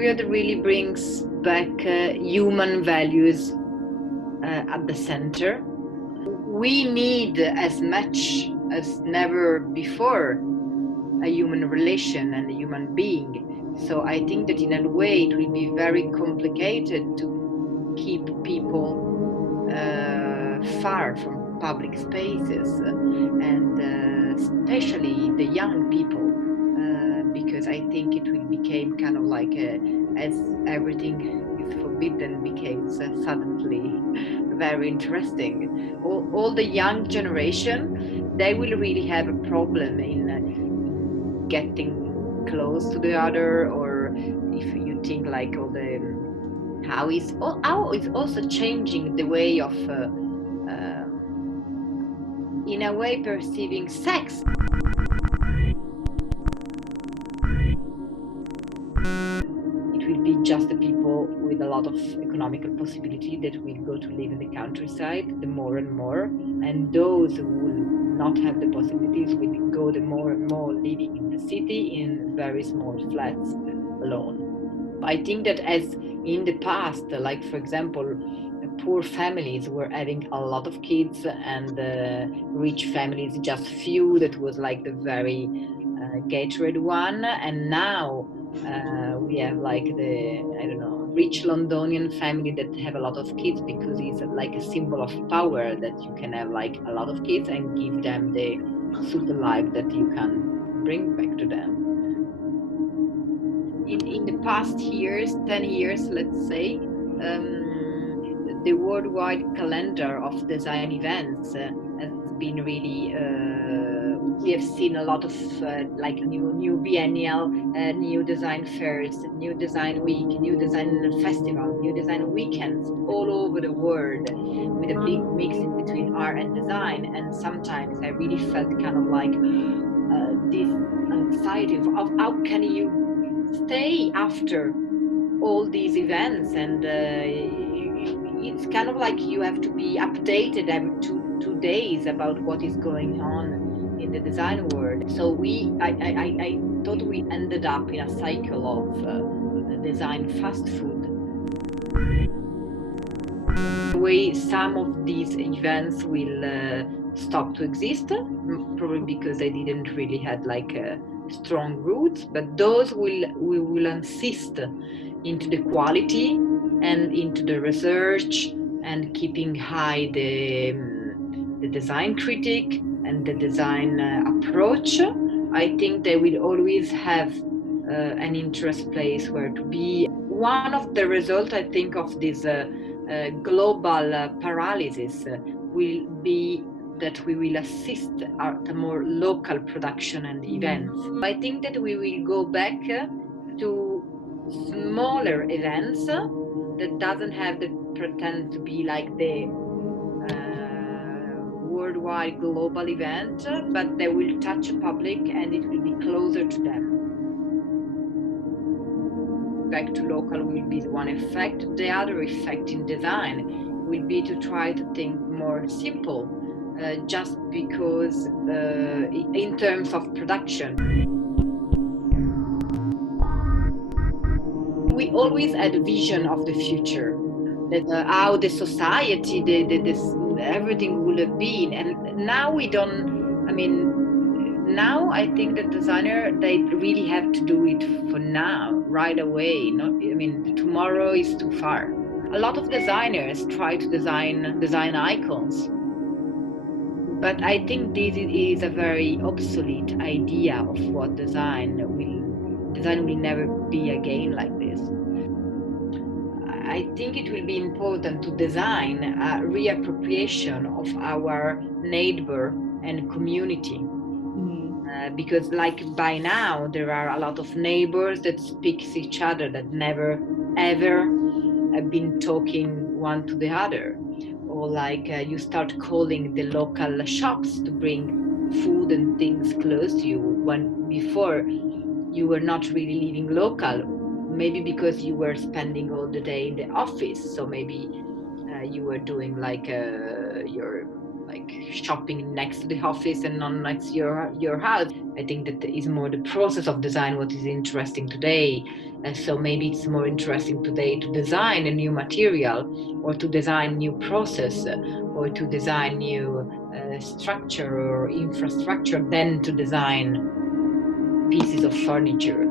period really brings back human values at the center. We need as much as never before a human relation and a human being. So I think that in a way it will be very complicated to keep people far from public spaces and especially the young people, because I think it will become kind of like as everything is forbidden became suddenly very interesting. All the young generation, they will really have a problem in getting close to the other, or if you think like all the how it's also changing the way of in a way perceiving sex. It will be just the people with a lot of economical possibility that will go to live in the countryside, the more and more, and those who will not have the possibilities will go the more and more living in the city in very small flats alone. I think that as in the past, like for example, poor families were having a lot of kids and rich families just few, that was like the very gated one, and now we have like the, I don't know, rich Londonian family that have a lot of kids because it's like a symbol of power that you can have like a lot of kids and give them the super life that you can bring back to them. In the past years, 10 years, let's say, the worldwide calendar of design events has been really, we have seen a lot of like new biennial, new design fairs, new design week, new design festival, new design weekends all over the world, with a big mix in between art and design. And sometimes I really felt kind of like this anxiety of how can you stay after all these events, and it's kind of like you have to be updated every two days about what is going on in the design world. So I thought we ended up in a cycle of design fast food. The way some of these events will stop to exist, probably because they didn't really had like strong roots, but those we will insist into the quality and into the research and keeping high the design critic and the design approach. I think they will always have an interest place where to be. One of the results, I think, of this global paralysis will be that we will assist at a more local production and events. I think that we will go back to smaller events that doesn't have the pretend to be like the worldwide global event, but they will touch a public and it will be closer to them. Back to local will be one effect. The other effect in design will be to try to think more simple, just because in terms of production. We always had a vision of the future, that how the society, everything would have been, and now we don't. I mean, now I think that designer, they really have to do it for now, right away. Not, I mean, tomorrow is too far. A lot of designers try to design icons, but I think this is a very obsolete idea of what design will never be again like this. I think it will be important to design a reappropriation of our neighbor and community. Because like by now there are a lot of neighbors that speaks each other that never ever have been talking one to the other, or like you start calling the local shops to bring food and things close to you, when before you were not really living local, maybe because you were spending all the day in the office, so maybe you were doing like your like shopping next to the office and not next to your house. I think that is more the process of design what is interesting today. And so maybe it's more interesting today to design a new material, or to design new process, or to design new structure or infrastructure, than to design pieces of furniture.